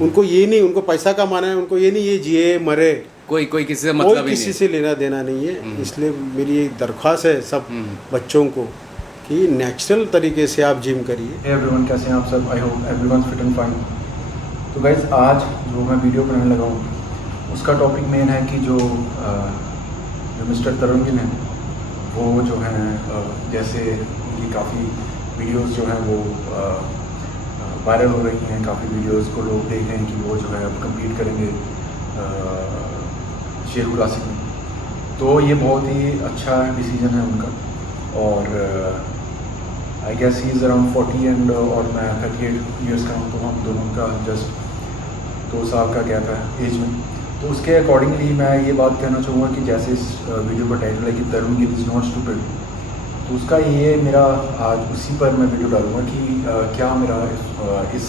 उनको ये नहीं, उनको पैसा कमाना है, उनको ये नहीं ये जिए मरे, कोई किसी से कोई मतलब ही किसी नहीं। से लेना देना नहीं है। इसलिए मेरी एक दरख्वास्त है सब बच्चों को कि नेचुरल तरीके से आप जिम करिए। हे एवरीवन, कैसे हैं आप सब? I hope everyone fit and fine. तो गाइज, आज जो मैं वीडियो बनाने लगा हूँ उसका टॉपिक मेन है कि जो मिस्टर तरुण गिल हैं वो जो हैं जैसे उनकी काफ़ी वीडियोस जो हैं वो वायरल हो रही हैं, काफ़ी वीडियोस को लोग देख रहे हैं कि वो जो है अब कम्पीट करेंगे शेरू क्लासिक में। तो ये बहुत ही अच्छा डिसीजन है उनका। और I guess he is around 40 and और मैं 38 ईयर्स का हूँ, तो हम दोनों का जस्ट 2 साल का गैप है एज में। तो उसके अकॉर्डिंगली मैं ये बात कहना चाहूँगा कि जैसे इस वीडियो का टाइटल है कि तरुण गिल इज़ नॉट स्टूपिड, तो उसका ये मेरा आज उसी पर मैं वीडियो डालूँगा कि क्या मेरा इस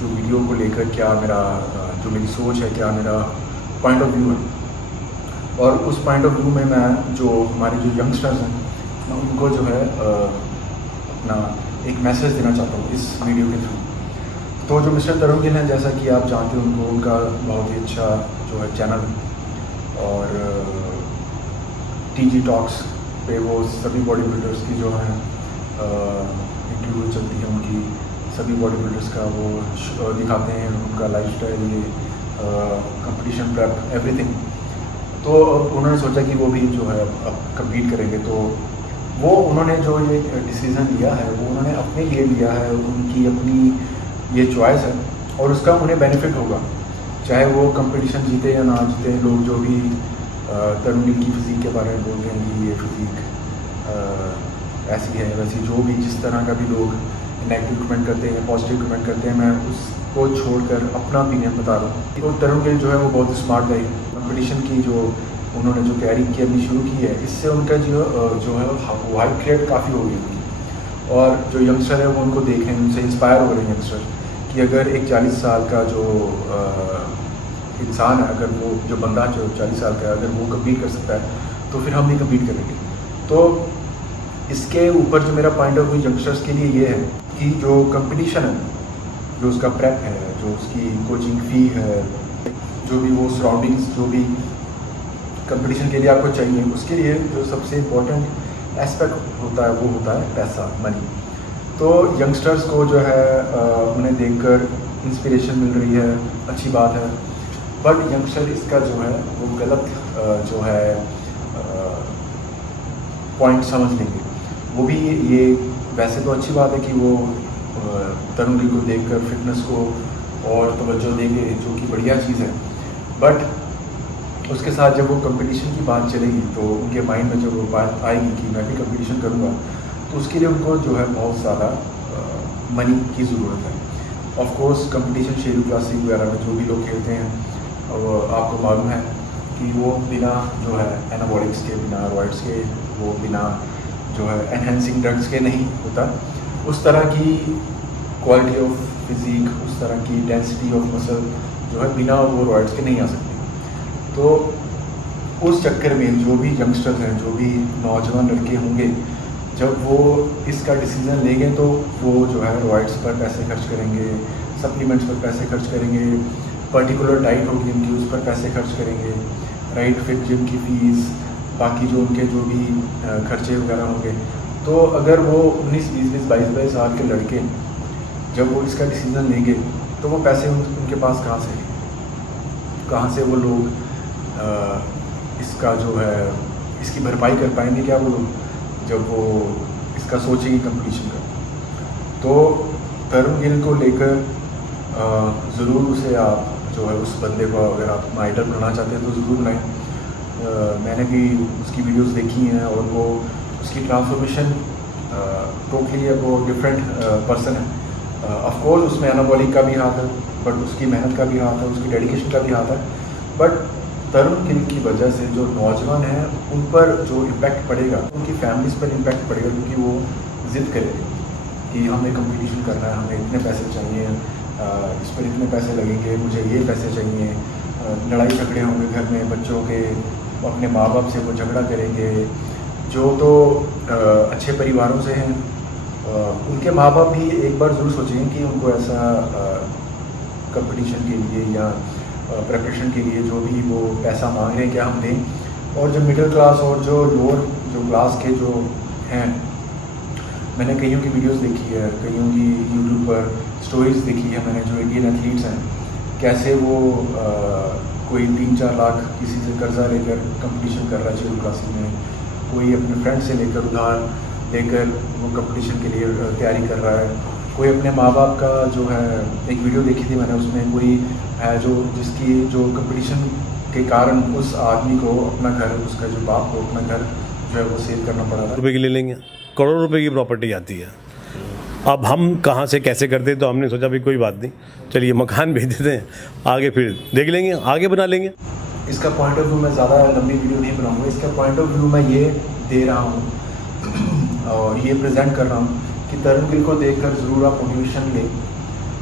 जो वीडियो को लेकर क्या मेरा जो मेरी सोच है, क्या मेरा पॉइंट ऑफ व्यू है। और उस पॉइंट ऑफ व्यू में मैं जो हमारे जो यंगस्टर्स हैं मैं उनको जो है अपना एक मैसेज देना चाहता हूँ इस वीडियो के थ्रू। तो जो मिस्टर तरुण गिल हैं, जैसा कि आप जानते हैं उनको, उनका बहुत ही अच्छा जो है चैनल है और टीजी टॉक्स पे वो सभी बॉडी बिल्डर्स की जो है इंटरव्यू चलती है उनकी, सभी बॉडी बिल्डर्स का वो दिखाते हैं उनका लाइफस्टाइल, ये कंपटीशन प्रेप एवरीथिंग। तो उन्होंने सोचा कि वो भी जो है अब कम्पीट करेंगे। तो वो उन्होंने जो ये डिसीज़न लिया है वो उन्होंने अपने लिए लिया है, उनकी अपनी ये चॉइस है और उसका उन्हें बेनिफिट होगा, चाहे वो कंपटीशन जीते या ना जीते। लोग जो भी तरुण गिल की फ़िज़ीक के बारे में बोलते हैं कि ये फ़िज़ीक ऐसी है वैसी, जो भी जिस तरह का भी लोग नेगेटिव कमेंट करते हैं, पॉजिटिव कमेंट करते हैं, मैं उसको छोड़कर अपना ओपिनियन बता रहा हूँ। तो तरुण गिल जो है वो बहुत स्मार्ट गाई है। कंपटीशन की जो उन्होंने जो तैयारी की अपनी शुरू की है, इससे उनका जो है वो हाइप क्रिएट काफ़ी हो गई उनकी। और जो यंगस्टर है वो उनको देख रहे हैं, उनसे इंस्पायर हो रहे हैं यंगस्टर कि अगर एक 40 साल का जो इंसान है, अगर वो जो बंदा जो 40 साल का है, अगर वो कम्पीट कर सकता है तो फिर हम भी कम्पीट करेंगे। तो इसके ऊपर जो मेरा पॉइंट ऑफ व्यू यंगस्टर्स के लिए ये है कि जो कंपटीशन है, जो उसका प्रेप है, जो उसकी कोचिंग फ़ी है, जो भी वो सराउंडिंग्स जो भी कंपटीशन के लिए आपको चाहिए, उसके लिए जो सबसे इम्पोर्टेंट एस्पेक्ट होता है वो होता है पैसा, मनी। तो यंगस्टर्स को जो है उन्हें देखकर इंस्पिरेशन मिल रही है, अच्छी बात है। बट यंगस्टर इसका जो है वो गलत जो है पॉइंट समझ लेंगे। वो भी ये वैसे तो अच्छी बात है कि वो तरुण गिल को देखकर फिटनेस को और तवज्जो देंगे, जो कि बढ़िया चीज़ है। बट उसके साथ जब वो कंपटीशन की बात चलेगी तो उनके माइंड में जब वो बात आएगी कि मैं भी कंपटीशन करूँगा, तो उसके लिए उनको जो है बहुत ज़्यादा मनी की ज़रूरत है। Of course competition Sheru classic वगैरह में जो भी लोग खेलते हैं, आपको मालूम है कि वो बिना जो है एनाबॉलिक्स के, बिना रॉइड्स के, वो बिना जो है एनहेंसिंग ड्रग्स के नहीं होता। उस तरह की क्वालिटी ऑफ फिज़ीक, उस तरह की डेंसिटी ऑफ मसल जो है बिना वो रॉइड्स के नहीं आ सकती। तो उस चक्कर में जो भी यंगस्टर्स हैं, जो भी नौजवान लड़के होंगे, जब वो इसका डिसीज़न लेंगे तो वो जो है रॉइड्स पर पैसे खर्च करेंगे, सप्लीमेंट्स पर पैसे खर्च करेंगे, पर्टिकुलर डाइट होगी उनकी उस पर पैसे खर्च करेंगे, राइट, फिर जिम की फ़ीस, बाकी जो उनके जो भी खर्चे वगैरह होंगे। तो अगर वो 19, 20, 22 साल के लड़के जब वो इसका डिसीज़न लेंगे तो वो पैसे उनके पास कहाँ से वो लोग इसका जो है इसकी भरपाई कर पाएंगे क्या वो लोग, जब वो इसका सोचेंगे कंपटीशन का। तो तरुण गिल को लेकर ज़रूर उसे आप जो है उस बंदे को अगर आप आइडल बनाना चाहते हैं तो ज़रूर बनाएं। मैंने भी उसकी वीडियोस देखी हैं और वो उसकी ट्रांसफॉर्मेशन टोटली है, वो डिफरेंट पर्सन है। ऑफ कोर्स उसमें एनाबॉलिक का भी हाथ है, बट उसकी मेहनत का भी हाथ है, उसकी डेडिकेशन का भी हाथ है। बट तरुण गिल की वजह से जो नौजवान हैं उन पर जो इम्पैक्ट पड़ेगा, उनकी फैमिलीज़ पर इम्पैक्ट पड़ेगा, क्योंकि वो ज़िद करेंगे कि हमें कंपटीशन करना है, हमें इतने पैसे चाहिए, इस पर इतने पैसे लगेंगे, मुझे ये पैसे चाहिए। लड़ाई झगड़े होंगे घर में बच्चों के, अपने माँ बाप से वो झगड़ा करेंगे। जो तो अच्छे परिवारों से हैं, उनके माँ बाप भी एक बार ज़रूर सोचेंगे कि उनको ऐसा कंपटीशन के लिए या प्रिपरेशन के लिए जो भी वो पैसा मांग रहे हैं क्या हम दें। और जो मिडिल क्लास और जो लोअर जो क्लास के जो हैं, मैंने कईयों की वीडियोस देखी है, कईयों की यूट्यूब पर स्टोरीज देखी है मैंने, जो इंडियन एथलीट्स हैं कैसे वो कोई 3-4 लाख किसी से कर्जा लेकर कंपटीशन कर रहा है शेड्यूल कास्ट में, कोई अपने फ्रेंड से लेकर उधार लेकर वो कंपटीशन के लिए तैयारी कर रहा है, कोई अपने माँ बाप का जो है, एक वीडियो देखी थी मैंने उसमें कोई है जो जिसकी जो कंपटीशन के कारण उस आदमी को अपना घर, उसका जो बाप को अपना घर जो है वो सेल करना पड़ा था। रुपए की ले लेंगे, करोड़ों रुपए की प्रॉपर्टी आती है। अब हम कहाँ से कैसे करते, तो हमने सोचा भी कोई बात नहीं, चलिए मकान भेज देते हैं, आगे फिर देख लेंगे, आगे बना लेंगे। इसका पॉइंट ऑफ व्यू मैं ज़्यादा लंबी वीडियो नहीं बनाऊंगा, इसका पॉइंट ऑफ व्यू मैं ये दे रहा हूँ और ये प्रेजेंट कर रहा हूँ कि तरुण गिल को देखकर ज़रूर आप मोटिवेशन लें,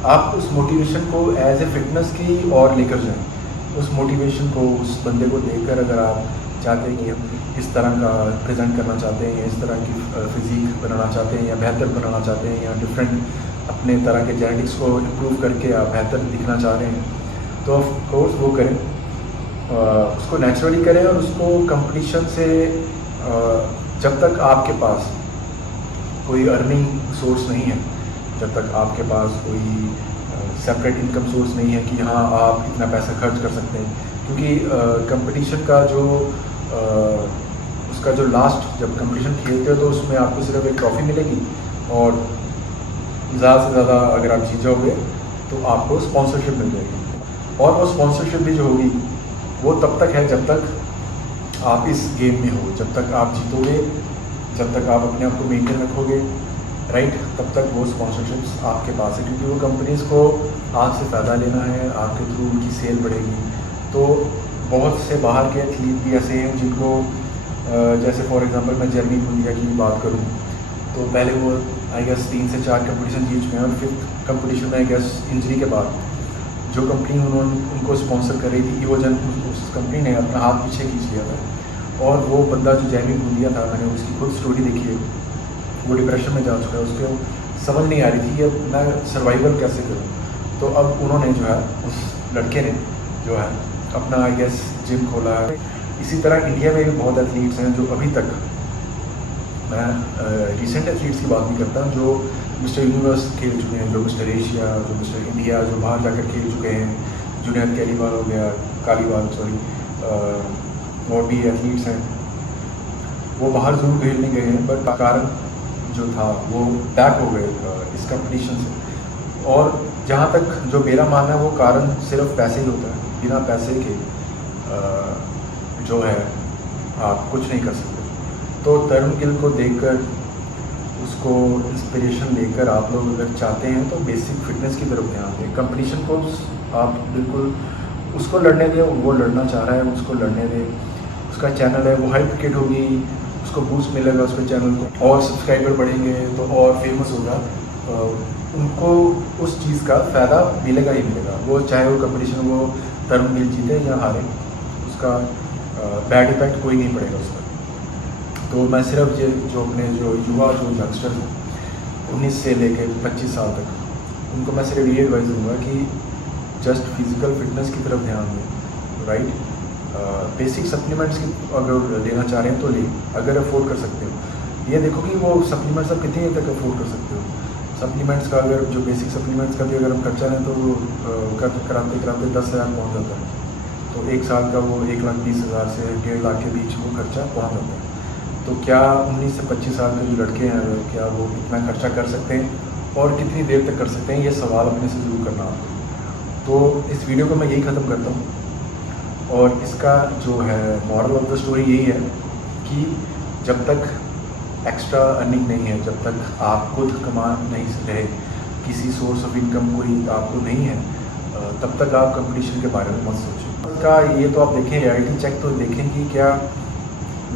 आप उस मोटिवेशन को एज ए फिटनेस की और लेकर जाएं। उस मोटिवेशन को, उस बंदे को देखकर अगर आप चाहते हैं कि हम इस तरह का प्रेजेंट करना चाहते हैं या इस तरह की फिज़ीक बनाना चाहते हैं या बेहतर बनाना चाहते हैं या डिफरेंट अपने तरह के जेनेटिक्स को इम्प्रूव करके आप बेहतर दिखना चाह रहे हैं, तो ऑफ कोर्स वो करें, उसको नेचुरली करें और उसको कंपटीशन से जब तक आपके पास कोई अर्निंग सोर्स नहीं है, जब तक आपके पास कोई सेपरेट इनकम सोर्स नहीं है कि हाँ आप इतना पैसा खर्च कर सकते हैं, क्योंकि कंपटीशन का जो उसका जो लास्ट जब कंपटीशन खेलते हो तो उसमें आपको सिर्फ एक ट्रॉफी मिलेगी और ज़्यादा से ज़्यादा अगर आप जीत जाओगे तो आपको स्पॉन्सरशिप मिल जाएगी, और वो स्पॉन्सरशिप भी जो होगी वो तब तक है जब तक आप इस गेम में हो, जब तक आप जीतोगे, जब तक आप अपने आप को मेंटेन रखोगे, राइट, तब तक वो स्पॉन्सरशिप्स आपके पास है, क्योंकि वो कंपनीज़ को आपसे फ़ायदा लेना है, आपके थ्रू उनकी सेल बढ़ेगी। तो बहुत से बाहर के एथलीट भी ऐसे हैं जिनको जैसे फॉर एग्जांपल मैं जर्मी भूलिया की बात करूं तो पहले वो आई गेस 3 से 4 कंपटीशन जीत चुके हैं और 5th कंपटीशन में आई गेस इंजरी के बाद जो कंपनी उनको स्पॉन्सर कर रही थी इवोजन, उस कंपनी ने अपना हाथ पीछे खींच लिया था और वो बंदा जो जर्मी भूलिया था, मैंने उसकी खुद स्टोरी देखी है, वो डिप्रेशन में जा चुका है, उसको समझ नहीं आ रही थी कि मैं सर्वाइवल कैसे करूँ। तो अब उन्होंने जो है उस लड़के ने जो है अपना आई गेस जिम खोला है। इसी तरह इंडिया में भी बहुत एथलीट्स हैं जो अभी तक, मैं रिसेंट एथलीट्स की बात नहीं करता, जो मिस्टर यूनिवर्स खेल चुके हैं, जो मिस्टर एशिया, जो मिस्टर इंडिया, जो बाहर जाकर खेल चुके हैं, जूनियर कैलीबाल हो गया, कालीबाल सॉरी, और भी एथलीट्स हैं, वो बाहर जरूर खेलने गए हैं बट कारण जो था वो बैक हो गए इस कंपटीशन से। और जहाँ तक जो मेरा मानना है वो कारण सिर्फ पैसे ही होता है, बिना पैसे के जो है आप कुछ नहीं कर सकते। तो तरुण गिल को देखकर उसको इंस्पिरेशन लेकर आप लोग अगर चाहते हैं तो बेसिक फिटनेस की तरफ ध्यान दें। कंपटीशन को आप बिल्कुल उसको लड़ने दें, वो लड़ना चाह रहा है उसको लड़ने दें, उसका चैनल है वो हाई क्रिकेट होगी, उसको बूस्ट मिलेगा उसके चैनल को, और सब्सक्राइबर बढ़ेंगे तो और फेमस होगा, उनको उस चीज़ का फ़ायदा मिलेगा ही मिलेगा, वो चाहे वो कंपटीशन वो तरुण गिल जीते या हारे, उसका बैड इफेक्ट कोई नहीं पड़ेगा उस पर। तो मैं सिर्फ ये जो अपने जो युवा जो यंगस्टर हैं 19 से लेकर 25 साल तक, उनको मैं सिर्फ ये एडवाइस दूँगा कि जस्ट फिज़िकल फिटनेस की तरफ ध्यान दें, राइट। बेसिक सप्लीमेंट्स की अगर लेना चाह रहे हैं तो ले, अगर अफोर्ड कर सकते हो। ये देखो कि वो सप्लीमेंट्स आप कितनी तक अफोर्ड कर सकते हो। सप्लीमेंट्स का अगर जो बेसिक सप्लीमेंट्स का भी अगर हम खर्चा लें तो वो कराते कराते 10,000 पहुँच जाता है, तो एक साल का वो 1,20,000 से 1.5 लाख के बीच वो खर्चा पहुँच जाता है। तो क्या 19 से 25 साल के जो लड़के हैं क्या वो इतना खर्चा कर सकते हैं और कितनी देर तक कर सकते हैं, ये सवाल अपने से ज़रूर करना आपको। तो इस वीडियो को मैं यही ख़त्म करता हूँ और इसका जो है मॉरल ऑफ द स्टोरी यही है कि जब तक एक्स्ट्रा अर्निंग नहीं है, जब तक आप खुद कमा नहीं रहे, किसी सोर्स ऑफ इनकम कोई आपको नहीं है, तब तक आप कंपटीशन के बारे में मत सोचें। का ये तो आप देखें, रियलिटी चेक तो देखें कि क्या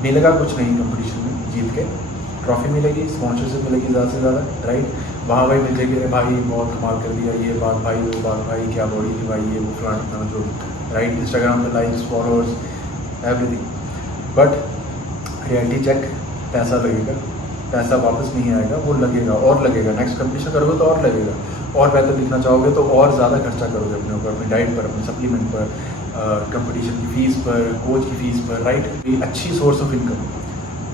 मिलेगा, कुछ नहीं कंपटीशन में जीत के ट्रॉफी मिलेगी, स्पॉन्सरशिप मिलेगी ज़्यादा से ज़्यादा, राइट। वहाँ भाई मिल जाएगी, भाई बहुत कमाल कर दिया, ये बात भाई, वो बात भाई, क्या बॉडी थी भाई, ये वो फलाना जो, राइट। इंस्टाग्राम पे likes, followers, everything. But reality check पैसा लगेगा, पैसा वापस नहीं आएगा, वो लगेगा और लगेगा, नेक्स्ट कंपटीशन करोगे तो और लगेगा। और बेहतर दिखना चाहोगे तो और ज़्यादा खर्चा करोगे अपने ऊपर, अपनी डाइट पर, अपने सप्लीमेंट पर, कंपटीशन की फ़ीस पर, कोच की फ़ीस पर, राइट। ये अच्छी सोर्स ऑफ इनकम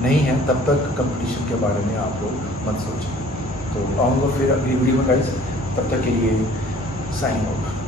नहीं है तब तक कंपटीशन के बारे में आप लोग मत सोचें। तो आऊँगा फिर अगली वीडियो में गाइस, तब तक के लिए साइनिंग आउट।